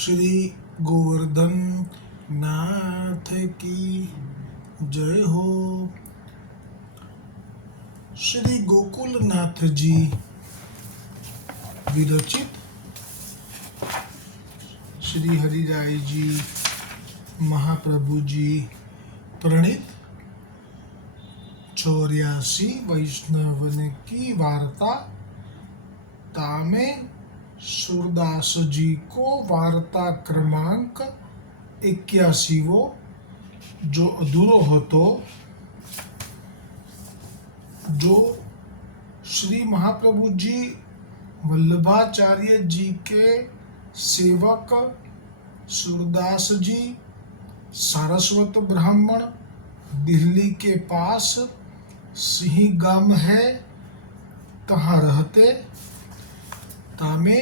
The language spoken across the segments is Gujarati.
श्री गोवर्धन नाथ की जय हो। श्री गोकुल नाथ जी विरचित। श्री हरिराय जी महाप्रभु जी प्रणीत। चौरासी वैष्णव की वार्ता तामे सूरदास जी को वार्ता क्रमांक इक्यासी वो जो अधूरो હતો जो श्री महाप्रभु जी वल्लभाचार्य जी के सेवक सूरदास जी सारस्वत ब्राह्मण, दिल्ली के पास सिंह गाम है, तहाँ रहते। तामे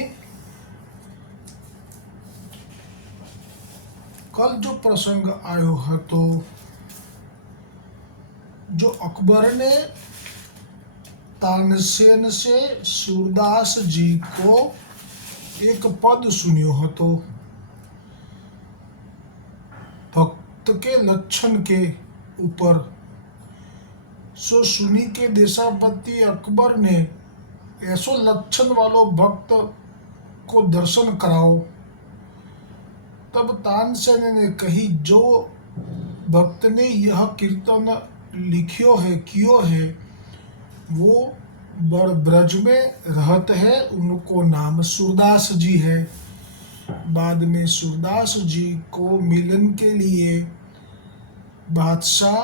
कल जो प्रसंग आयो હતો जो अकबर ने तानसेन से सूरदास जी को एक पद सुन्यो હતો भक्त के लक्षण के ऊपर सो सुनी के देशापति अकबर ने ऐसो लक्षण वालो भक्त को दर्शन कराओ। तब तानसेन ने कही, जो भक्त ने यह कीर्तन लिखियो है, कियो है, वो बड़ ब्रज में रहत है, उनको नाम सूरदास जी है। बाद में सूरदास जी को मिलन के लिए बादशाह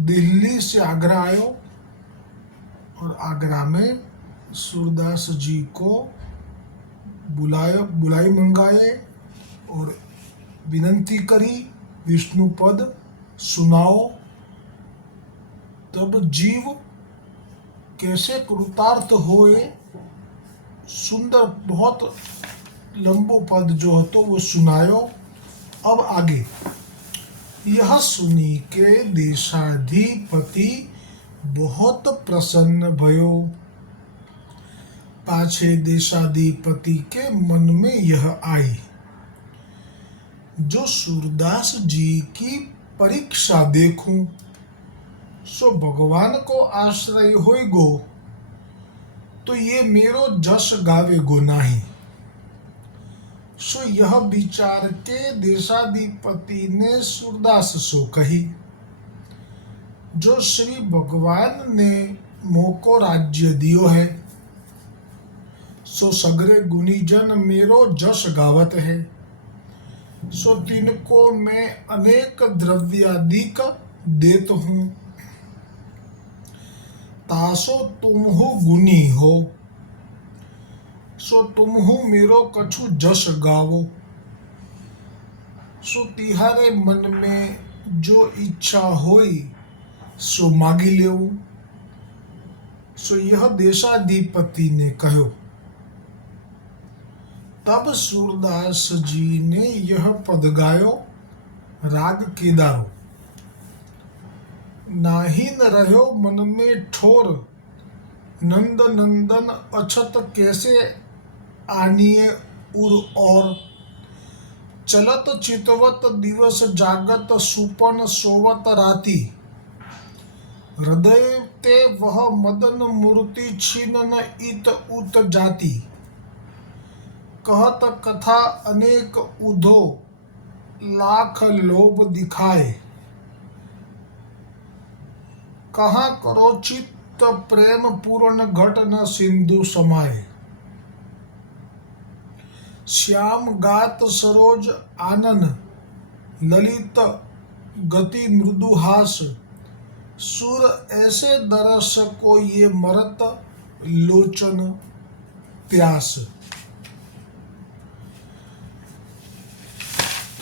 दिल्ली से आगरा आयो और आगरा में सूरदास जी को बुलायो, बुलाई मंगाए और विनंती करी, विष्णु पद सुनाओ। तब जीव कैसे कृतार्थ होए? सुंदर, बहुत लंबो पद जो હતો वो सुनायो। अब आगे। यह सुनी के देशाधिपति बहुत प्रसन्न भयो। पाछे देशाधिपति के मन में यह आई। जो सूरदास जी की परीक्षा देखूँ, सो भगवान को आश्रय होइगो तो ये मेरो जस गावे गो नाही। सो यह विचार के देशाधिपति ने सूरदास सो कही, जो श्री भगवान ने मोको राज्य दियो है। सो सगरे गुनीजन मेरो जस गावत है। सो तिनको मैं अनेक द्रव्यादिक देत हूँ। तासो तुम हो गुनी हो। सो तुम हो मेरो कछु जस गावो। सो तिहारे मन में जो इच्छा होई, सो मागी लेવું सो यह देशाधिपति ने कहो। तब सूरदास जी ने यह पद गायो, राग केदारो। नाही न रहो मन में ठोर नंद नंदन अछत कैसे आनिए उर और। चलत चितवत दिवस जागत सुपन सोवत राती। हृदय ते वह मदन मूर्ति छिन्न इत उत जाति। कहत कथा अनेक उधो लाख लोभ दिखाए। कहाँ करो चित्त प्रेम पूर्ण घट न सिंधु समाये श्याम गात सरोज आनन, ललित गति मृदुहास सुर ऐसे दरस को ये मरत लोचन प्यास।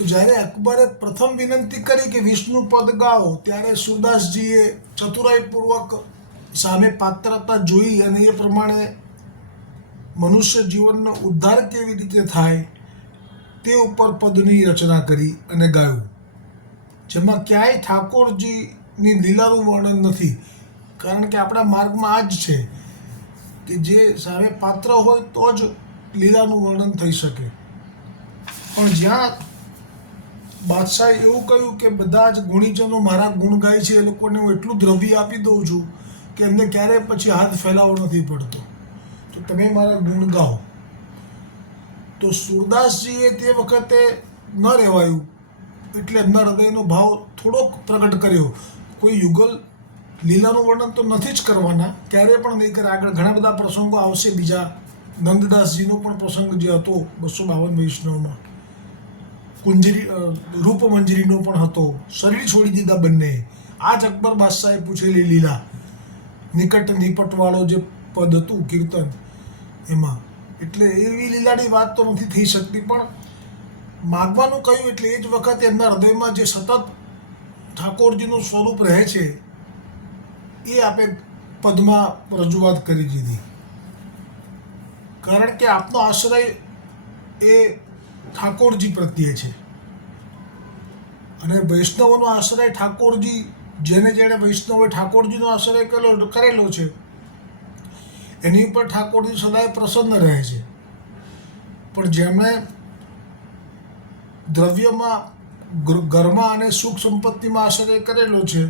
જ્યારે અકબરે પ્રથમ વિનંતી કરી કે વિષ્ણુ પદ ગાઓ, ત્યારે સુરદાસજીએ ચતુરાઈપૂર્વક સામે પાત્રતા જોઈ અને એ પ્રમાણે મનુષ્ય જીવનનો ઉદ્ધાર કેવી રીતે થાય તે ઉપર પદની રચના કરી અને ગાયું. જેમાં ક્યાંય ઠાકોરજીની લીલાનું વર્ણન નથી, કારણ કે આપણા માર્ગમાં આ જ છે કે જે સામે પાત્ર હોય તો જ લીલાનું વર્ણન થઈ શકે. પણ જ્યાં બાદશાહે એવું કહ્યું કે બધા જ ગુણીજનો મારા ગુણ ગાય છે, એ લોકોને હું એટલું દ્રવ્ય આપી દઉં છું કે એમને ક્યારેય પછી હાથ ફેલાવો નથી પડતો. તો તમે મારા ગુણ ગાઓ. તો સુરદાસજીએ તે વખતે ન રહેવાયું એટલે એમના હૃદયનો ભાવ થોડોક પ્રગટ કર્યો. કોઈ યુગલ લીલાનું વર્ણન તો નથી જ કરવાના ક્યારે પણ નહીં કરે. આગળ ઘણા બધા પ્રસંગો આવશે બીજા નંદદાસજીનો પણ પ્રસંગ જે હતો બસો બાવન વૈષ્ણવમાં. કુંજરી રૂપ રૂપમંજરીનો પણ હતો. શરીર છોડી દીધા બંને. આ જ અકબર બાદશાહે પૂછેલી લીલા. નિકટ નિપટવાળો જે પદ હતું, કીર્તન, એમાં. એટલે એવી લીલાની વાત તો નથી થઈ શકતી, પણ માગવાનું કહ્યું એટલે એ જ વખતે એમના હૃદયમાં જે સતત ઠાકોરજીનું સ્વરૂપ રહે છે, એ આપે પદમાં રજૂઆત કરી દીધી. કારણ કે આપનો આશ્રય એ ઠાકોરજી પ્રત્યે છે. અને વૈષ્ણવોનો આશ્રય ઠાકોરજી, જેને જેણે વૈષ્ણવે ઠાકોરજીનો આશ્રય કરેલો કરેલો છે, એની ઉપર ઠાકોરજી સદાય પ્રસન્ન રહે છે. પણ જેમણે દ્રવ્યમાં ઘરમાં અને સુખ સંપત્તિમાં આશ્રય કરેલો છે,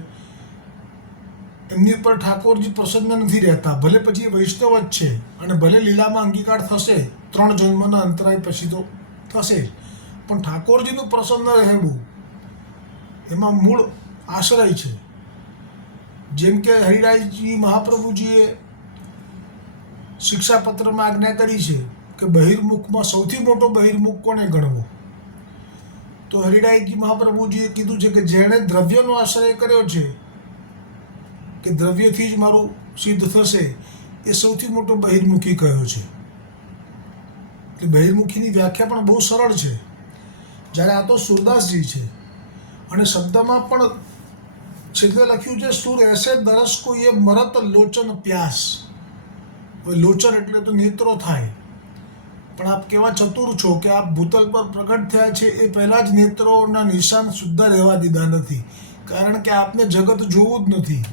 એમની ઉપર ઠાકોરજી પ્રસન્ન નથી રહેતા. ભલે પછી વૈષ્ણવ જ છે, અને ભલે લીલામાં અંગીકાર થશે, ત્રણ જન્મના અંતરાય પછી તો થશે. પણ ઠાકોરજીનું પ્રસન્ન રહેવું એમાં મૂળ આશ્રય છે. જેમ કે હરિરાયજી મહાપ્રભુજીએ શિક્ષાપત્રમાં આજ્ઞા કરી છે કે બહિર્મુખમાં સૌથી મોટો બહિર્મુખ કોને ગણવો? તો હરિરાયજી મહાપ્રભુજીએ કીધું છે કે જેણે દ્રવ્યનો આશ્રય કર્યો છે, કે દ્રવ્યથી જ મારું સિદ્ધ થશે, એ સૌથી મોટો બહિર્મુખી કહ્યો છે. એટલે બહિર્મુખીની વ્યાખ્યા પણ બહુ સરળ છે. જ્યારે આ તો સુરદાસજી છે. અને શબ્દમાં પણ છેલ્લે લખ્યું છે, સુર એસે દરસ કોઈ એ મરત લોચન પ્યાસ. લોચન એટલે તો નેત્રો થાય. પણ આપ કેવા ચતુર છો કે આપ ભૂતલ પર પ્રગટ થયા છે, એ પહેલાં જ નેત્રોના નિશાન સુદ્ધા રહેવા દીધા નથી. કારણ કે આપને જગત જોવું જ નથી.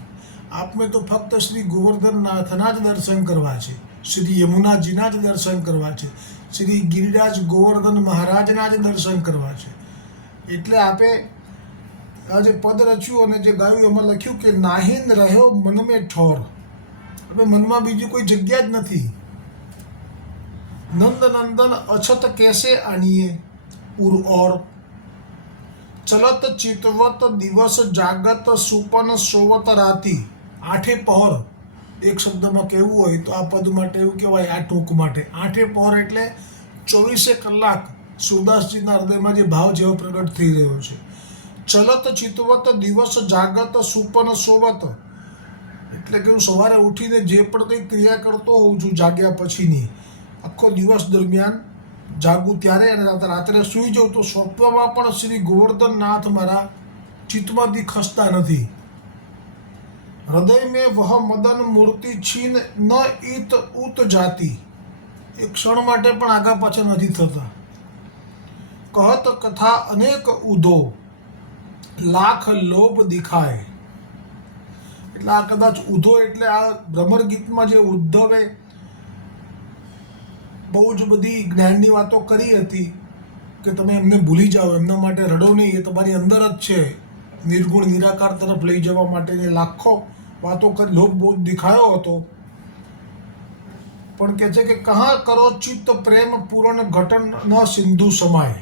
આપને તો ફક્ત શ્રી ગોવર્ધનનાથના જ દર્શન કરવા છે. શ્રી યમુનાજીના જ દર્શન કરવા છે. શ્રી ગિરિરાજ ગોવર્ધન મહારાજના જ દર્શન કરવા છે. એટલે આપે જે પદ રચ્યું અને જે ગાયું, એમાં લખ્યું કે નાહીન રહ્યો મન મેં ઠોર. હવે મનમાં બીજી કોઈ જગ્યા જ નથી. નંદ નંદન અછત કેસે આણીએ? ઉર ઓર. ચલત ચિતવત દિવસ જાગત સુપન સોવત રાતી. આઠે પહોર. એક શબ્દમાં કહેવું હોય તો આ પદ માટે એવું કહેવાય, આ ટૂંક માટે. આઠે પહોર એટલે ચોવીસે કલાક સુરદાસજીના હૃદયમાં જે ભાવ જેવો પ્રગટ થઈ રહ્યો છે. ચલત ચિતવત દિવસ જાગત સુપન સોવત. એટલે કે હું સવારે ઉઠીને જે પણ કંઈ ક્રિયા કરતો હોઉં છું જાગ્યા પછીની, આખો દિવસ દરમિયાન જાગું ત્યારે અને રાત્રે સૂઈ જાઉં તો સ્વપ્નમાં પણ શ્રી ગોવર્ધનનાથ મારા ચિત્તમાંથી ખસતા નથી. હૃદય મેં વહ મદન મૂર્તિ છીન ન ઈત ઉત જાતિ. એક ક્ષણ માટે પણ આગા પાછા નથી થતા. કહત કથા અનેક ઉધો લાખ લોભ દેખાય. એટલે આ કદાચ ઉધો એટલે આ ભ્રમર ગીતમાં જે ઉદ્ધવે બહુ જ બધી જ્ઞાનની વાતો કરી હતી કે તમે એમને ભૂલી જાઓ, એમના માટે રડો નહીં, એ તમારી અંદર જ છે. નિર્ગુણ નિરાકાર તરફ લઈ જવા માટેની લાખો વાતો કરી, લોભ બહુ દેખાયો હતો. પણ કહે છે કે કહા કરો ચિત્ત પ્રેમ પૂર્ણ ઘટન ન સિંધુ સમાય.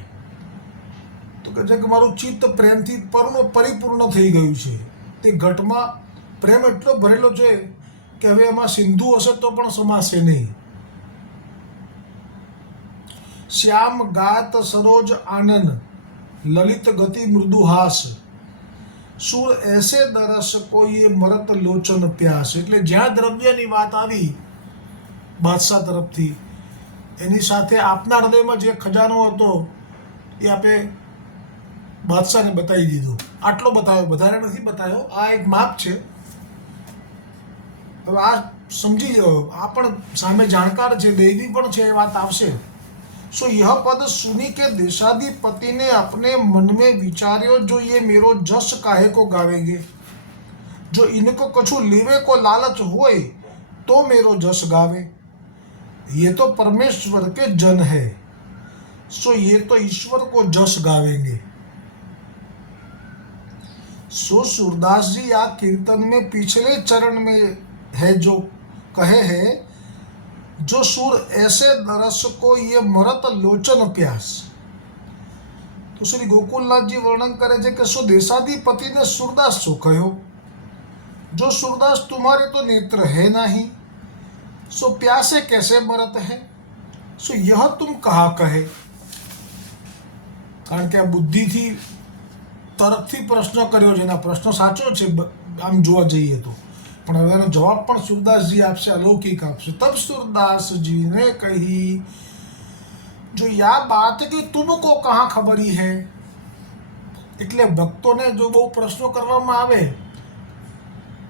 તો કહે છે કે મારું ચિત્ત પ્રેમથી પૂર્ણ પરિપૂર્ણ થઈ ગયું છે. તે ઘટમાં પ્રેમ એટલો ભરેલો છે કે હવે એમાં સિંધુ હશે તો પણ સમાશે નહીં. શ્યામ ગાત સરોજ આનંદ, લલિત ગતિ મૃદુહાસ. સુર એસે દરસ કોઈ મરત લોચન પ્યાસ. એટલે જ્યાં દ્રવ્યની વાત આવી, બાદશાહ તરફથી, એની સાથે આપના હૃદયમાં જે ખજાનો હતો, એ આપે બાદશાહને બતાવી દીધો. આટલો બતાવ્યો, વધારે નથી બતાવ્યો. આ એક માપ છે. હવે આ સમજી જાઓ આ પણ સામે જાણકાર છે, દૈવી પણ છે, એ વાત આવશે. सो यह पद सुनी के देशाधिपति ने अपने मन में विचार्यो, जो ये मेरो जस काहे को गावेंगे? जो इनको कछु लेवे को लालच होए तो मेरो जस गावे। ये तो परमेश्वर के जन है। सो ये तो ईश्वर को जस गावेंगे। सो सूरदास जी, या कीर्तन में पिछले चरण में है जो कहे है जो सुर ऐसे दरस को ये मरत लोचन प्यास તો શ્રી ગોકુલનાથજી વર્ણન કરે છે કે સો દેશાધિપતિને સુરદાસ શું કહ્યો જો સુરદાસ तुम्हारे तो नेत्र है नहीं सो प्यासे कैसे मरत है सो यह तुम कहा કહે કારણ કે આ બુદ્ધિથી તરફથી પ્રશ્ન કર્યો છે અને આ પ્રશ્ન સાચો છે બ- આમ જોવા જઈએ તો પણ હવે એનો જવાબ પણ સુરદાસજી આપશે, અલૌકિક આપશે. તબ સુરદાસજીને કહી, જો યા બાત કે તુમકો કહા ખબરી હે? એટલે ભક્તોને જો બહુ પ્રશ્નો કરવામાં આવે,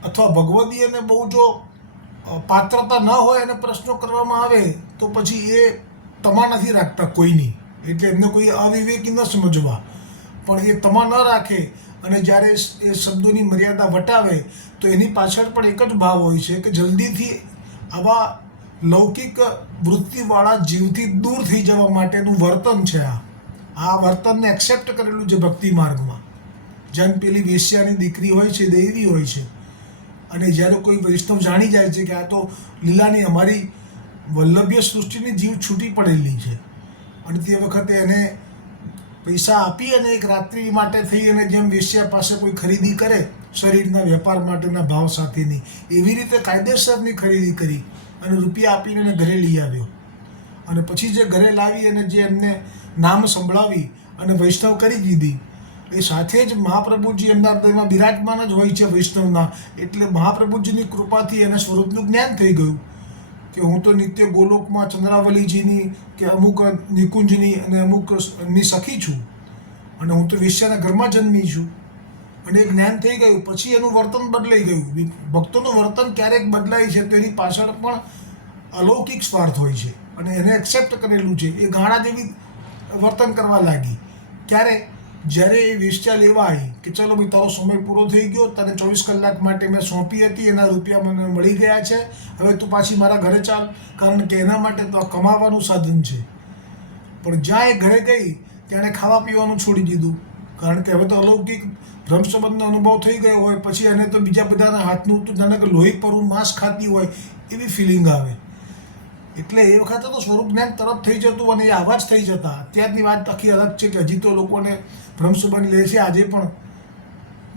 અથવા ભગવદીયને બહુ જો પાત્રતા ન હોય અને પ્રશ્નો કરવામાં આવે, તો પછી એ તમા નથી રાખતા કોઈની. એટલે એમને કોઈ અવિવેકી ન સમજવા. પણ એ તમા ન રાખે અને જ્યારે એ શબ્દોની મર્યાદા વટાવે, તો એની પાછળ પણ એક જ ભાવ હોય છે કે જલ્દીથી આવા લૌકિક વૃત્તિવાળા જીવથી દૂર થઈ જવા માટેનું વર્તન છે આ. આ વર્તનને એક્સેપ્ટ કરેલું છે ભક્તિ માર્ગમાં. જેમ પેલી વેશ્યાની દીકરી હોય છે, દેવી હોય છે, અને જ્યારે કોઈ વૈષ્ણવ જાણી જાય છે કે આ તો લીલાની અમારી વલ્લભ્ય સૃષ્ટિની જીવ છૂટી પડેલી છે, અને તે વખતે એને પૈસા આપી અને એક રાત્રિ માટે થઈ અને જેમ વેશ્યા પાસે કોઈ ખરીદી કરે, શરીરના વેપાર માટેના ભાવ સાથેની, એવી રીતે કાયદેસરની ખરીદી કરી અને રૂપિયા આપીને એને ઘરે લઈ આવ્યો. અને પછી જે ઘરે લાવી અને જે એમને નામ સંભળાવી અને વૈષ્ણવ કરી દીધી, એ સાથે જ મહાપ્રભુજી એમના હૃદયમાં બિરાજમાન જ હોય છે વૈષ્ણવના, એટલે મહાપ્રભુજીની કૃપાથી એને સ્વરૂપનું જ્ઞાન થઈ ગયું. કે હું તો નિત્ય ગોલોકમાં ચંદ્રાવલીજીની કે અમુક નિકુંજની અને અમુકની સખી છું. અને હું તો વેશ્યાના ઘરમાં જન્મી છું. અને એ જ્ઞાન થઈ ગયું. પછી એનું વર્તન બદલાઈ ગયું. ભક્તોનું વર્તન ક્યારેક બદલાય છે તો એની પાછળ પણ અલૌકિક સ્વાર્થ હોય છે. અને એને એક્સેપ્ટ કરેલું છે. એ ગાણા જેવી વર્તન કરવા લાગી. ક્યારે? જ્યારે એ વેશ્યા લેવાય કે ચલો ભાઈ, તારો સમય પૂરો થઈ ગયો, તને ચોવીસ કલાક માટે મેં સોંપી હતી, એના રૂપિયા મને મળી ગયા છે, હવે તું પાછી મારા ઘરે ચાલ, કારણ કે એના માટે તો આ કમાવાનું સાધન છે. પણ જ્યાં એ ઘરે ગઈ, તેણે ખાવા પીવાનું છોડી દીધું, કારણ કે હવે તો અલૌકિક ભ્રમસંબંધનો અનુભવ થઈ ગયો હોય, પછી એને તો બીજા બધાના હાથનું તો જાણે કે લોહી પરનું માંસ ખાતી હોય, એવી ફિલિંગ આવે. એટલે એ વખતે તો સ્વરૂપ જ્ઞાન તરફ થઈ જતું અને એ આવા જ થઈ જતા. અત્યારની વાત આખી અલગ છે કે હજી તો લોકોને ભ્રમસંબંધ લે છે, આજે પણ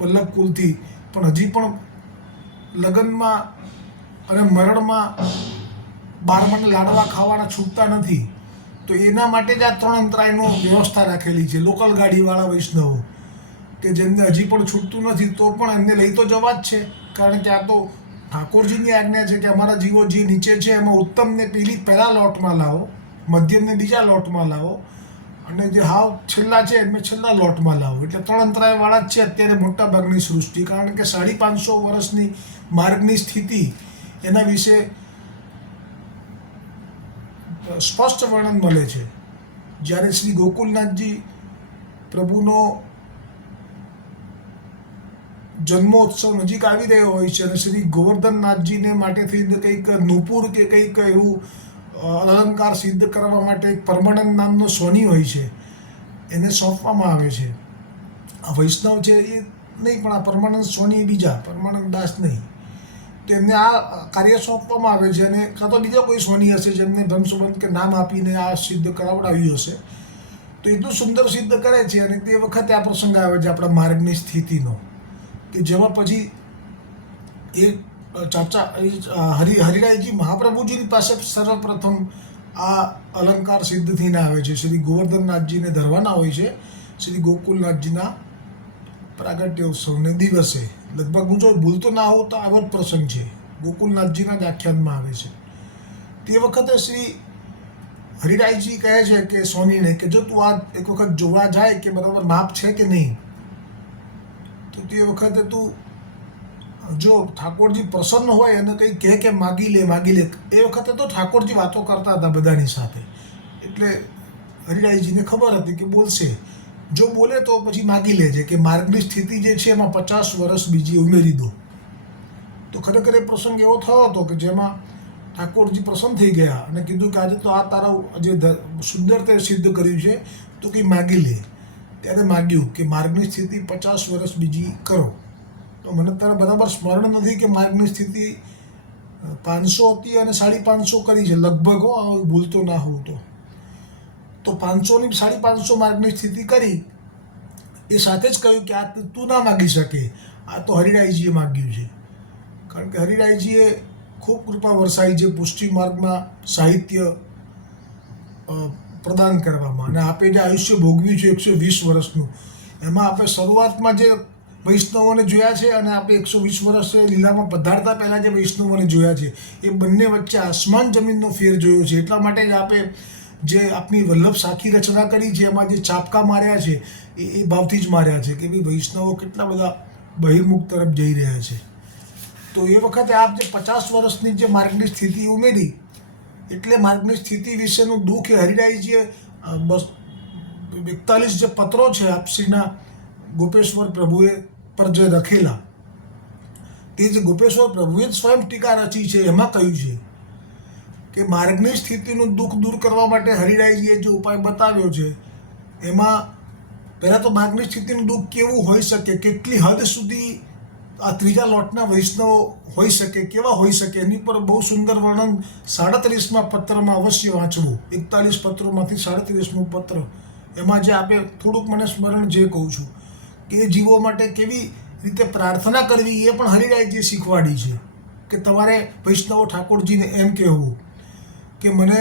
વલ્લભ કુલથી. પણ હજી પણ લગ્નમાં અને મરણમાં બારમાના લાડવા ખાવાના છૂટતા નથી. તો એના માટે જ આ ત્રણ અંતરાયનો વ્યવસ્થા રાખેલી છે, લોકલ ગાડીવાળા વૈષ્ણવો. કે જેમને હજી પણ છૂટતું નથી, તો પણ એમને લઈ તો જવા જ છે. કારણ કે આ તો ઠાકોરજીની આજ્ઞા છે કે અમારા જીવો જે નીચે છે, એમાં ઉત્તમને પેલી પહેલા લોટમાં લાવો, મધ્યમને બીજા લોટમાં લાવો અને જે હાવ છેલ્લા છે એમને છેલ્લા લોટમાં લાવો. એટલે ત્રણ અંતરાયવાળા જ છે, અત્યારે મોટા ભાગની સૃષ્ટિ. કારણ કે સાડી પાંચસો વર્ષની માર્ગની સ્થિતિ એના વિશે સ્પષ્ટ વર્ણન મળે છે. જ્યારે શ્રી ગોકુલનાથજી પ્રભુનો જન્મોત્સવ નજીક આવી રહ્યો હોય છે અને શ્રી ગોવર્ધનનાથજીને માટે થઈને કંઈક નુપુર કે કંઈક એવું અલંકાર સિદ્ધ કરવા માટે એક પરમાનંદ નામનો સોની હોય છે. એને સોંપવામાં આવે છે. આ વૈષ્ણવ છે એ નહીં, પણ આ પરમાનંદ સોની એ બીજા, પરમાનંદ દાસ નહીં. તો એમને આ કાર્ય સોંપવામાં આવે છે અને કાં તો બીજા કોઈ સોની હશે જેમને ભ્રમસુબંધ કે નામ આપીને આ સિદ્ધ કરાવડાવ્યું હશે. તો એટલું સુંદર સિદ્ધ કરે છે અને તે વખતે આ પ્રસંગ આવે છે આપણા માર્ગની સ્થિતિનો. કે જેમાં પછી એ ચાચા હરિ, હરિરાયજી મહાપ્રભુજીની પાસે સર્વપ્રથમ આ અલંકાર સિદ્ધ થઈને આવે છે. શ્રી ગોવર્ધનનાથજીને ધરવાના હોય છે. શ્રી ગોકુલનાથજીના પ્રાગટ્ય ઉત્સવને દિવસે. લગભગ હું જો ભૂલતો ના હોઉં તો આવો જ પ્રસંગ છે. ગોકુલનાથજીના જ આવે છે. તે વખતે શ્રી હરિરાયજી કહે છે કે સોનીને કે જો તું આ એક વખત જોવા જાય કે બરાબર માપ છે કે નહીં? તો તે વખતે તું, જો ઠાકોરજી પ્રસન્ન હોય અને કંઈ કહે કે માગી લે માગી લે, એ વખતે તો ઠાકોરજી વાતો કરતા હતા બધાની સાથે. એટલે હરિરાયજીને ખબર હતી કે બોલશે. જો બોલે તો પછી માગી લેજે કે માર્ગની સ્થિતિ જે છે એમાં પચાસ વર્ષ બીજી ઉમેરી દો. તો ખરેખર એ પ્રસંગ એવો થયો હતો કે જેમાં ઠાકોરજી પ્રસન્ન થઈ ગયા અને કીધું કે આજે તો આ તારા જે ધ- સુંદર તે સિદ્ધ કર્યું છે, તો કંઈ માગી લે. ત્યારે માગ્યું કે માર્ગની સ્થિતિ પચાસ વર્ષ બીજી કરો. તો મને તારે બરાબર સ્મરણ નથી કે માર્ગની સ્થિતિ પાંચસો હતી અને સાડી પાંચસો કરી છે. લગભગ હો આ ભૂલતો ના હોઉં તો. તો પાંચસોની સાડી પાંચસો માર્ગની સ્થિતિ કરી. એ સાથે જ કહ્યું કે આ તું ના માગી શકે. આ તો હરિરાયજીએ માગ્યું છે. કારણ કે હરિરાયજીએ ખૂબ કૃપા વરસાઈ છે પુષ્ટિ માર્ગમાં સાહિત્ય પ્રદાન કરવામાં અને આપે જે આયુષ્ય ભોગવ્યું છે એકસો વીસ વર્ષનું, એમાં આપણે શરૂઆતમાં જે વૈષ્ણવોને જોયા છે અને આપણે એકસો વીસ વર્ષ લીલામાં પધારતા પહેલાં જે વૈષ્ણવોને જોયા છે, એ બંને વચ્ચે આસમાન જમીનનો ફેર જોયો છે. એટલા માટે જ આપે જે આપની વલ્લભ સાખી રચના કરી છે, એમાં જે ચાપકા માર્યા છે, એ એ ભાવથી જ માર્યા છે કે ભાઈ વૈષ્ણવો કેટલા બધા બહિર્મુખ તરફ જઈ રહ્યા છે. તો એ વખતે આપ જે પચાસ વર્ષની જે માર્ગની સ્થિતિ ઉમેરી એટલે માર્ગની સ્થિતિ વિશેનું દુઃખ એ હરિરાયજીએ બસ એકતાલીસ જે પત્રો છે આપસીના ગોપેશ્વર પ્રભુએ પર જે લખેલા, તે જે ગોપેશ્વર પ્રભુએ સ્વયં ટીકા રચી છે, એમાં કહ્યું છે કે માર્ગની સ્થિતિનું દુઃખ દૂર કરવા માટે હરિરાયજીએ જે ઉપાય બતાવ્યો છે, એમાં પહેલાં તો માર્ગની સ્થિતિનું દુઃખ કેવું હોઈ શકે? કેટલી હદ સુધી આ ત્રીજા લોટના વૈષ્ણવ હોઈ શકે, કેવા હોઈ શકે, એની પર બહુ સુંદર વર્ણન સાડત્રીસમાં પત્રમાં અવશ્ય વાંચવું. એકતાલીસ પત્રોમાંથી સાડત્રીસમું પત્ર. એમાં જે આપે થોડુંક મને સ્મરણ જે કહું છું, કે એ જીવો માટે કેવી રીતે પ્રાર્થના કરવી, એ પણ હરિરાયજીએ શીખવાડી છે, કે તમારે વૈષ્ણવ ઠાકોરજીને એમ કહેવું, કે મને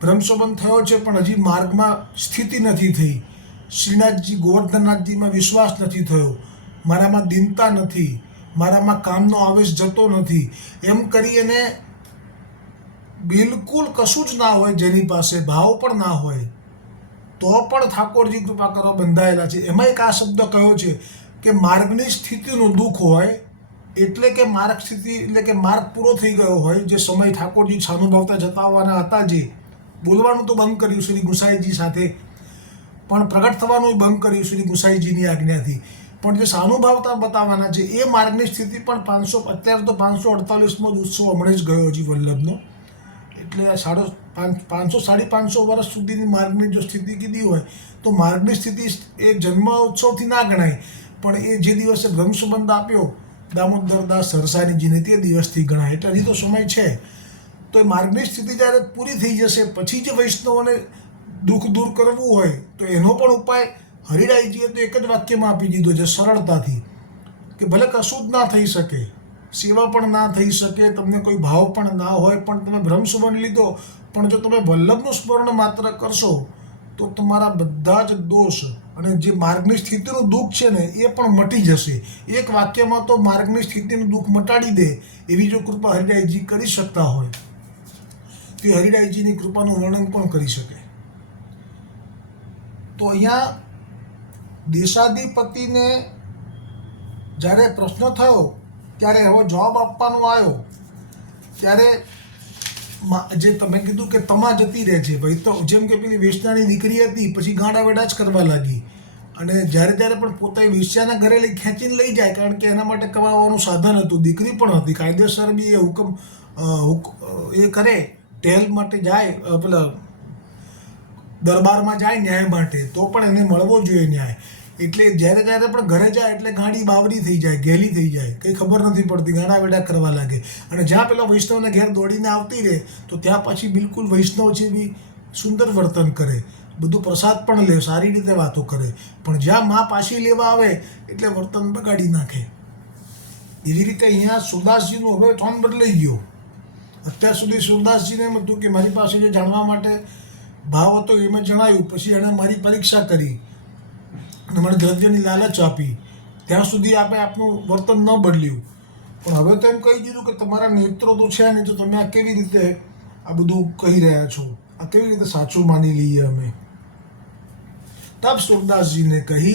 ભ્રમસંબંધ થયો છે, પણ હજી માર્ગમાં સ્થિતિ નથી થઈ. શ્રીનાથજી, ગોવર્ધનનાથજીમાં વિશ્વાસ નથી થયો. મારામાં દિનતા નથી, મારામાં કામનો આવેશ જતો નથી. એમ કરી એને બિલકુલ કશું જ ના હોય જેની પાસે, ભાવ પણ ના હોય. તો પણ ઠાકોરજી કૃપા કરવા બંધાયેલા છે. એમાં એક આ શબ્દ કહ્યો છે કે માર્ગની સ્થિતિનું દુઃખ હોય, એટલે કે માર્ગ સ્થિતિ, એટલે કે માર્ગ પૂરો થઈ ગયો હોય, જે સમય ઠાકોરજી સાનુભવતા જતા હોવાના હતા જે, બોલવાનું તો બંધ કર્યું શ્રી ગુસાઈજી સાથે, પણ પ્રગટ થવાનું બંધ કર્યું શ્રી ગુસાઈજીની આજ્ઞાથી. પણ જે સાનુભાવતા બતાવવાના છે, એ માર્ગની સ્થિતિ પણ પાંચસો, અત્યારે તો પાંચસો અડતાલીસમો જ ઉત્સવ હમણાં જ ગયો હજી વલ્લભનો. એટલે સાડો પાંચ, પાંચસો, સાડી પાંચસો વર્ષ સુધીની માર્ગની જો સ્થિતિ કીધી હોય, તો માર્ગની સ્થિતિ એ જન્મ ઉત્સવથી ના ગણાય. પણ એ જે દિવસે બ્રહ્મસંબંધ આપ્યો દામોદરદાસ સરસારીજીને તે દિવસથી ગણાય. એટલે હજી તો સમય છે. તો એ માર્ગની સ્થિતિ જ્યારે પૂરી થઈ જશે, પછી જે વૈષ્ણવોને દુઃખ દૂર કરવું હોય, તો એનો પણ ઉપાય હરિરાયજીએ તો એક જ વાક્યમાં આપી દીધો છે સરળતાથી કે ભલે કશું જ ના થઈ શકે, સેવા પણ ના થઈ શકે, તમને કોઈ ભાવ પણ ના હોય, પણ તમે બ્રહ્મસુબંધ લીધો, પણ જો તમે વલ્લભનું સ્મરણ માત્ર કરશો, તો તમારા બધા જ દોષ અને જે માર્ગની સ્થિતિનું દુઃખ છે ને, એ પણ મટી જશે. એક વાક્યમાં તો માર્ગની સ્થિતિનું દુઃખ મટાડી દે, એવી જો કૃપા હરિરાયજી કરી શકતા હોય, તે હરિરાયજીની કૃપાનું વર્ણન પણ કરી શકે? તો અહીંયા દેશાધિપતિને જ્યારે પ્રશ્ન થયો, ત્યારે હવે જવાબ આપવાનો આવ્યો. ત્યારે જે તમે કીધું કે તમા જતી રહે છે, ભાઈ તો જેમ કે પેલી વેશ્યાની દીકરી હતી, પછી ગાંડા વેડા જ કરવા લાગી. અને જ્યારે જ્યારે પણ પોતાની વેચ્યાના ઘરે લઈ ખેંચીને લઈ જાય, કારણ કે એના માટે કમાવાનું સાધન હતું. દીકરી પણ હતી, કાયદેસર બી એ હુકમ હુક એ કરે, ટેલ માટે જાય પેલા દરબારમાં જાય, ન્યાય માટે. તો પણ એને મળવો જોઈએ ન્યાય. એટલે જ્યારે જ્યારે પણ ઘરે જાય એટલે ગાડી બાવરી થઈ જાય, ગેલી થઈ જાય. કંઈ ખબર નથી પડતી, ગાડા વેડા કરવા લાગે. અને જ્યાં પેલા વૈષ્ણવને ઘેર દોડીને આવતી રહે, તો ત્યાં પછી બિલકુલ વૈષ્ણવ છે બી સુંદર વર્તન કરે. બધું પ્રસાદ પણ લે, સારી રીતે વાતો કરે. પણ જ્યાં મા પાછી લેવા આવે, એટલે વર્તન બગાડી નાખે. એવી રીતે અહીંયા સુરદાસજીનું હવે ટોન બદલાઈ ગયો. અત્યાર સુધી સુરદાસજીને એમ હતું કે મારી પાસે જે જાણવા માટે ભાવ હતો એ મેં જણાવ્યું પછી એણે મારી પરીક્ષા કરી અને મને દ્રવ્યની લાલચ આપી ત્યાં સુધી આપણે આપનું વર્તન ન બદલ્યું પણ હવે તો એમ કહી દીધું કે તમારા નેત્રો તો છે ને તો તમે આ કેવી રીતે આ બધું કહી રહ્યા છો આ કેવી રીતે સાચું માની લઈએ અમે तब सूरदास जी ने कही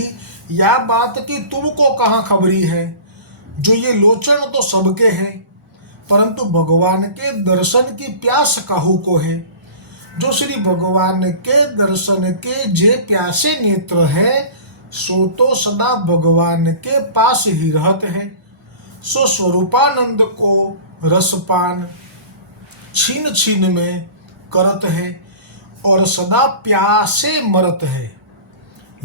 या बात कि तुमको कहाँ खबरी है जो ये लोचन तो सबके हैं परंतु भगवान के दर्शन की प्यास काहू को है जो श्री भगवान के दर्शन के जे प्यासे नेत्र है, सो तो सदा भगवान के पास ही रहते हैं। सो स्वरूपानंद को रसपान छीन छीन में करत है और सदा प्यासे मरत है।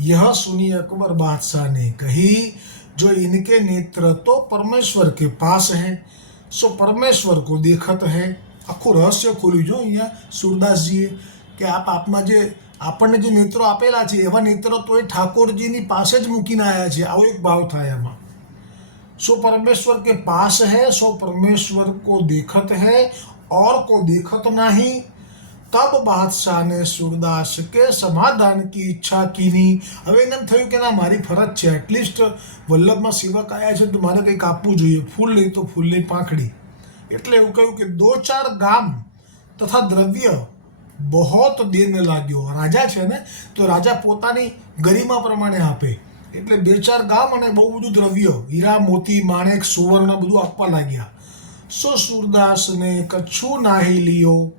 यह सुनी अकबर बादशाह ने कही, जो इनके नेत्र तो परमेश्वर के पास है, सो परमेश्वर को देखत है। આખું રહસ્ય ખોલ્યું જો અહીંયા સુરદાસજીએ કે આપ આપમાં જે આપણને જે નેત્રો આપેલા છે એવા નેત્રો તો એ ઠાકોરજીની પાસે જ મૂકીને આવ્યા છે આવો એક ભાવ થાય એમાં सो परमेश्वर के पास है सो परमेश्वर को देखत है और को देखत नहीं तब બાદશાહ ને સુરદાસ કે સમાધાન की ઈચ્છા કીની હવે એને એમ થયું કે ના મારી ફરજ છે એટલીસ્ટ વલ્લભમાં સેવક આવ્યા છે તો મારે કંઈક આપવું જોઈએ ફૂલ નહીં તો ફૂલની પાંખડી એટલે એવું કહ્યું કે દો ચાર ગામ તથા દ્રવ્ય બહોત દેને લાગ્યો. રાજા છે ને, તો રાજા પોતાની ગરિમા પ્રમાણે આપે. એટલે બે ચાર ગામ અને બહુ બધું દ્રવ્ય, હીરા, મોતી, માણેક, સુવર્ણ બધું આપવા લાગ્યા. સો સુરદાસને કચ્છું નાહી લિયો.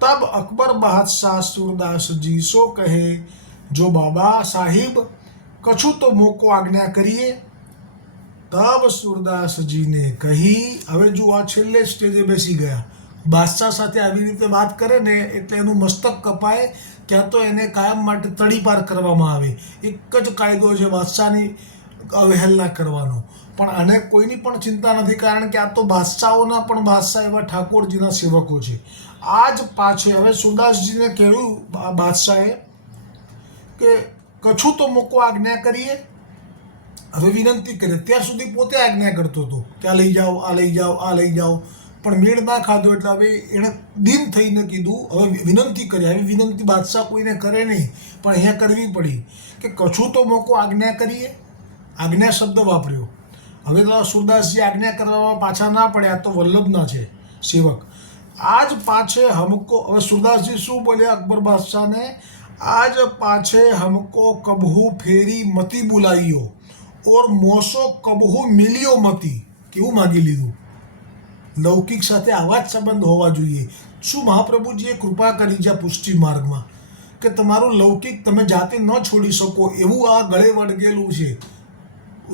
તબ અકબર બહાદશાહ સુરદાસજી સો કહે, જો બાબા સાહિબ, કછું તો મોકો આજ્ઞા કરીએ. તબ સુરદાસજીને કહી, હવે જો આ છેલ્લે સ્ટેજે બેસી ગયા. બાદશાહ સાથે આવી રીતે વાત કરે ને, એટલે એનું મસ્તક કપાય, ક્યાં તો એને કાયમ માટે તડીપાર કરવામાં આવે. એક જ કાયદો છે બાદશાહની અવહેલના કરવાનો. પણ આને કોઈની પણ ચિંતા નથી, કારણ કે આ તો બાદશાહોના પણ બાદશાહ એવા ઠાકોરજીના સેવકો છે. આ જ પાછે હવે સુદાસજીને કહ્યું બા- બાદશાહે કે, કછું તો મૂકો આજ્ઞા કરીએ. હવે વિનંતી કરે ત્યાં સુધી પોતે આજ્ઞા કરતો હતો કે આ લઈ જાઓ, આ લઈ જાઓ, આ લઈ જાઓ. પણ મેળ ના ખાધો એટલે હવે એણે દિન થઈને કીધું, હવે વિનંતી કરી, હવે વિનંતી બાદશાહ કોઈને કરે નહીં, પણ અહીંયા કરવી પડી કે કછું તો મોકો આજ્ઞા કરીએ. આજ્ઞા શબ્દ વાપર્યો. હવે તો સુરદાસજી આજ્ઞા કરવામાં પાછા ના પડ્યા તો વલ્લભના છે સેવક. આજ પાછે હમકો, હવે સુરદાસજી શું બોલ્યા અકબર બાદશાહને? આજ પાછે હમકો કબહુ ફેરી મતી બુલાઈયો ઓર મોસો કબહુ મિલ્યો મતી. કેવું માગી લીધું? લૌકિક સાથે આવા જ સંબંધ હોવા જોઈએ. શું મહાપ્રભુજીએ કૃપા કરી છે પુષ્ટિ માર્ગમાં? કે તમારું લૌકિક તમે જાતે ન છોડી શકો એવું આ ગળે વળગેલું છે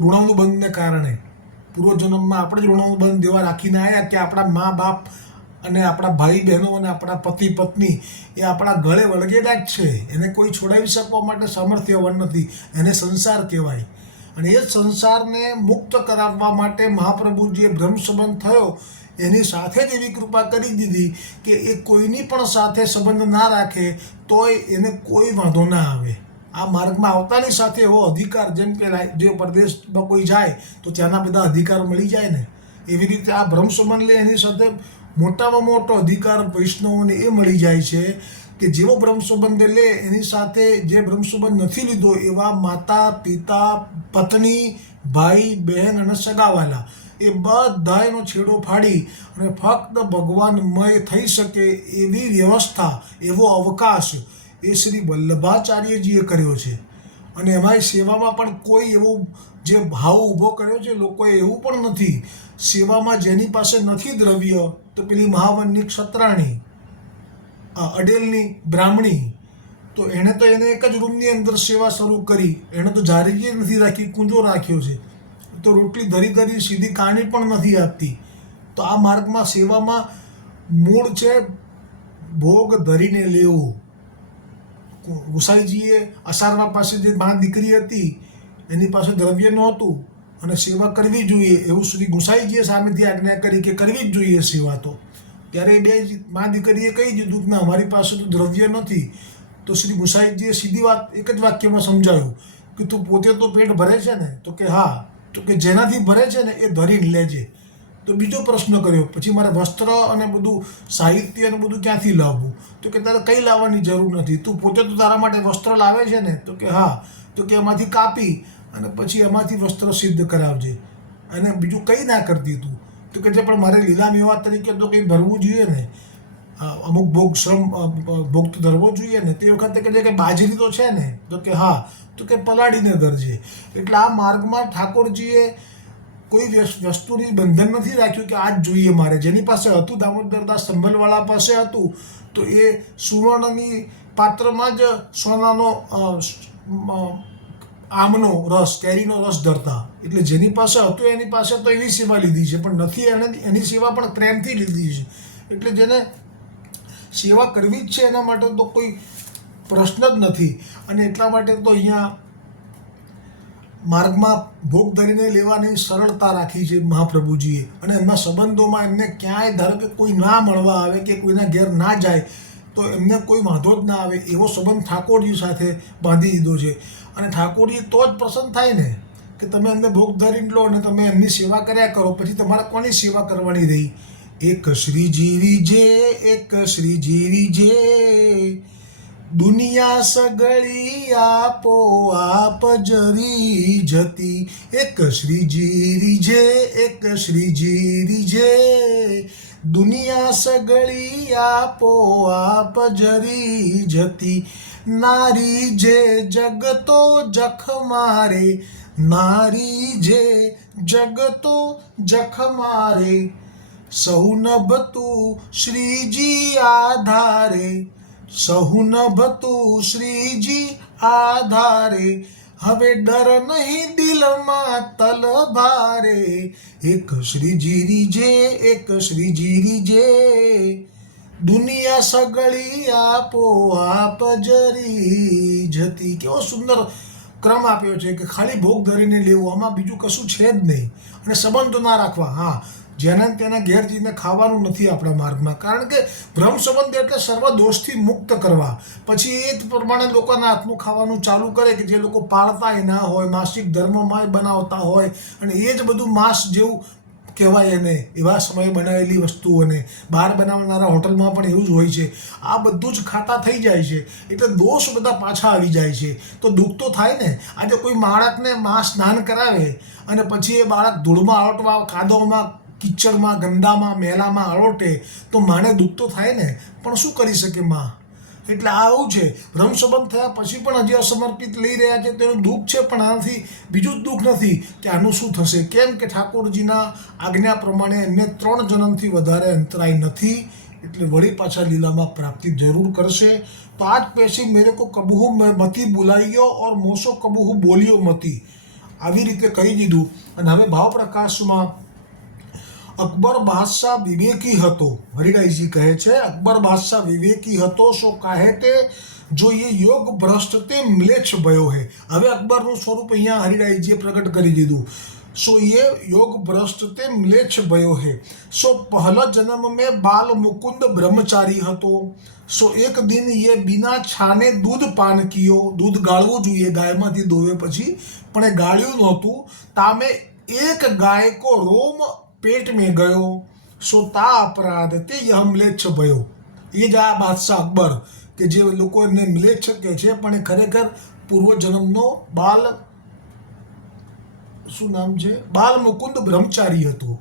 ઋણાનુબંધને કારણે. પૂર્વજન્મમાં આપણે જ ઋણાનુબંધ દેવા રાખીને આવ્યા કે આપણા મા બાપ અને આપણા ભાઈ બહેનો અને આપણા પતિ પત્ની એ આપણા ગળે વળગેલા જ છે. એને કોઈ છોડાવી શકવા માટે સામર્થ્યવાન નથી. એને સંસાર કહેવાય. અને એ સંસારને મુક્ત કરાવવા માટે મહાપ્રભુજીએ બ્રહ્મ સંબંધ થયો. એની સાથે જ એવી કૃપા કરી દીધી કે એ કોઈની પણ સાથે સંબંધ ના રાખે, તોય એને કોઈ વાંધો ના આવે. આ માર્ગમાં આવતાની સાથે એવો અધિકાર, જેમ કે જે પરદેશમાં કોઈ જાય, તો ત્યાંના બધા અધિકાર મળી જાય ને. એવી રીતે આ બ્રહ્મ સંબંધ લે, એની સાથે મોટામાં મોટો અધિકાર વૈષ્ણવોને એ મળી જાય છે કે જેવો બ્રહ્મ સંબંધ લે, એની સાથે જે બ્રહ્મસંબંધ નથી લીધો, એવા માતા, પિતા, પત્ની, ભાઈ, બહેન અને સગાવાલા, એ બધાયનો છેડો ફાડી અને ફક્ત ભગવાનમય થઈ શકે એવી વ્યવસ્થા, એવો અવકાશ એ શ્રી વલ્લભાચાર્યજીએ કર્યો છે. અને એમાંય સેવામાં પણ કોઈ એવો જે ભાવ ઊભો કર્યો છે, લોકોએ એવું પણ નથી. સેવામાં જેની પાસે નથી દ્રવ્ય, તો પેલી મહાવનની ક્ષત્રાણી. અડેલની બ્રાહ્મણી, તો એણે તો એને એક જ રૂમની અંદર સેવા શરૂ કરી. એણે તો જારીજી નથી રાખી, કુંજો રાખ્યો છે. તો રોટલી ધરી ધરી સીધી કાણી પણ નથી આપતી. તો આ માર્ગમાં સેવામાં મૂળ છે ભોગ ધરીને લેવો. ગુસાઈજીએ અસારવા પાસે જે મા દીકરી હતી, એની પાસે દ્રવ્ય નહોતું અને સેવા કરવી જોઈએ. એવું સુધી ગુસાઈજીએ સામેથી આજ્ઞા કરી કે કરવી જ જોઈએ સેવા તો. ત્યારે બે મા દીકરીએ કહી દીધું કે ના અમારી પાસે તો દ્રવ્ય નથી. તો શ્રી ગુસાઈજીએ સીધી વાત, એક જ વાક્યમાં સમજાવ્યું કે, તું પોતે તો પેટ ભરે છે ને? તો કે, હા. તો કે, જેનાથી ભરે છે ને, એ ધરીને લેજે. તો બીજો પ્રશ્ન કર્યો, પછી મારે વસ્ત્ર અને બધું સાહિત્ય અને બધું ક્યાંથી લાવવું? તો કે, તારે કંઈ લાવવાની જરૂર નથી. તું પોતે તો તારા માટે વસ્ત્ર લાવે છે ને? તો કે, હા. તો કે, એમાંથી કાપી અને પછી એમાંથી વસ્ત્ર સિદ્ધ કરાવજે. અને બીજું કંઈ ના કરતી તું. તો કે જે પણ મારે લીલા મેવા તરીકે તો કંઈ ભરવું જોઈએ ને? અમુક ભોગ શ્રમ ભોગ તો ધરવો જોઈએ ને? તે વખતે કે છે કે બાજરી તો છે ને? તો કે, હા. તો કે, પલાળીને ધરજે. એટલે આ માર્ગમાં ઠાકોરજીએ કોઈ વસ્તુની બંધન નથી રાખ્યું કે આ જ જોઈએ મારે. જેની પાસે હતું, દામોદરદાસ સંભલવાળા પાસે હતું, તો એ સુવર્ણની પાત્રમાં જ સોનાનો આમનો રસ, કેરીનો રસ ધરતા. એટલે જેની પાસે હતું એની પાસે તો એવી સેવા લીધી છે, પણ નથી એને એની સેવા પણ પ્રેમથી લીધી છે. એટલે જેને સેવા કરવી જ છે એના માટે તો કોઈ પ્રશ્ન જ નથી. અને એટલા માટે તો અહીંયા માર્ગમાં ભોગ ધરીને લેવાની સરળતા રાખી છે મહાપ્રભુજીએ. અને એમના સંબંધોમાં એમને ક્યાંય ધારો કોઈ ના મળવા આવે કે કોઈના ઘેર ના જાય તો એમને કોઈ વાંધો જ ના આવે, એવો સંબંધ ઠાકોરજી સાથે બાંધી દીધો છે. અને ઠાકોરજી તો જ પ્રસન્ન થાય ને, કે તમે એમને ભોગ ધરી લો અને તમે એમની સેવા કર્યા કરો, પછી તમારે કોની સેવા કરવાની રહી? એક શ્રીજી જે, એક શ્રીજી જે. દુનિયા સગળી આપો, આપ જરી જતી. એક શ્રીજી રીજે એક શ્રીજી રીજે દુનિયા સગળી આપો, આપ જરી જતી. નારી જે જગતો જખ મારે, નારી જે જગતો જખ મારે. સૌનભ તું શ્રીજી આધારે, સહુનભ તું શ્રીજી આધારે. હવે ડર નહીં દિલમાં તલભારે એક શ્રીજી રીજે, એક શ્રીજી રીજે. દુનિયા સગળી આપો, આપ જરી જતી. કેવો સુંદર ક્રમ આપ્યો છે કે ખાલી ભોગ ધરીને લેવું, આમાં બીજું કશું છે જ નહીં. અને સંબંધ ના રાખવા. હા જેના તેના ગેરજીને ખાવાનું નથી આપણા માર્ગમાં. કારણ કે ભ્રમ સંબંધ એટલે સર્વ દોષથી મુક્ત કરવા. પછી એ જ પ્રમાણે લોકોના હાથનું ખાવાનું ચાલુ કરે કે જે લોકો પાળતાય ના હોય, માસિક ધર્મમાં બનાવતા હોય અને એ જ બધું માંસ જેવું કહેવાય એને, એવા સમયે બનાવેલી વસ્તુઓને. બહાર બનાવનારા હોટલમાં પણ એવું જ હોય છે. આ બધું જ ખાતા થઈ જાય છે. એટલે દોષ બધા પાછા આવી જાય છે. તો દુઃખ તો થાય ને? આજે કોઈ બાળકને માં સ્નાન કરાવે અને પછી એ બાળક ધૂળમાં આવટવા કાદવમાં કિચડમાં, ગંદામાં, મેલામાં આળોટે, તો માને દુઃખ તો થાય ને? પણ શું કરી શકે માં? એટલે આ આવું છે. ભ્રમસંબંધ થયા પછી પણ હજી અસમર્પિત લઈ રહ્યા છે. તેનું દુઃખ છે, પણ આનાથી બીજું દુઃખ નથી કે આનું શું થશે. કેમ કે ઠાકોરજીના આજ્ઞા પ્રમાણે એમને ત્રણ જન્મથી વધારે અંતરાય નથી. એટલે વળી પાછા લીલામાં પ્રાપ્તિ જરૂર કરશે. તો આજ પેશી મેરે કો કબહુ મતી બુલાઈયો ઓર મોસો કબહુ બોલ્યો મતી. આવી રીતે કહી દીધું. અને હવે ભાવ પ્રકાશમાં અકબર બાદશાહ વિવેકી હતો. હરિરાયજી કહે છે, અકબર બાદશાહ વિવેકી હતો, સો કહે તે, જો એ યોગ ભ્રષ્ટ તે મ્લેચ્છ ભયો હે. હવે અકબરનું સ્વરૂપ અહીંયા હરિડાઈજીએ પ્રગટ કરી દીધું. સો એ યોગ ભ્રષ્ટ તે મ્લેચ્છ ભયો હે. સો પહેલા જન્મ મેં બાલ મુકુંદ બ્રહ્મચારી હતો. સો એક દિન એ બિના છાને દૂધ પાન કિયો. દૂધ ગાળવું જોઈએ, ગાયમાંથી દોવે પછી, પણ એ ગાળ્યું નહોતું. તામે એક ગાય કો રોમ પેટ મેં ગયો સો તા અપરાધ તે યહ મ્લેચ્છ ભયો એ જ આ બાદશાહ અકબર કે જે લોકો એમને મ્લેચ્છ કહે છે પણ એ ખરેખર પૂર્વજન્મનો બાલ શું નામ છે? બાલ મુકુંદ બ્રહ્મચારી હતો.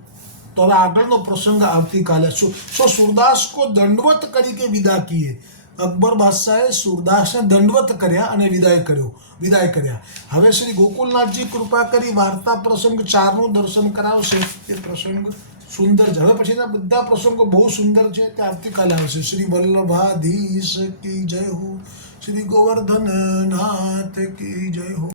તો હવે આગળનો પ્રસંગ આવતીકાલે. શું સો સુરદાસ કો દંડવત તરીકે વિદા કીએ? અકબર બાદશાહે સુરદાસને દંડવત કર્યા અને વિદાય કર્યો. વિદાય કર્યા. હવે શ્રી ગોકુલનાથજી કૃપા કરી વાર્તા પ્રસંગ ચારનું દર્શન કરાવશે. એ પ્રસંગ સુંદર છે. હવે પછીના બધા પ્રસંગો બહુ સુંદર છે. તે આવતીકાલે આવશે. શ્રી વલ્લભાધીશ કી જય હો. શ્રી ગોવર્ધન નાથ કી જય હો.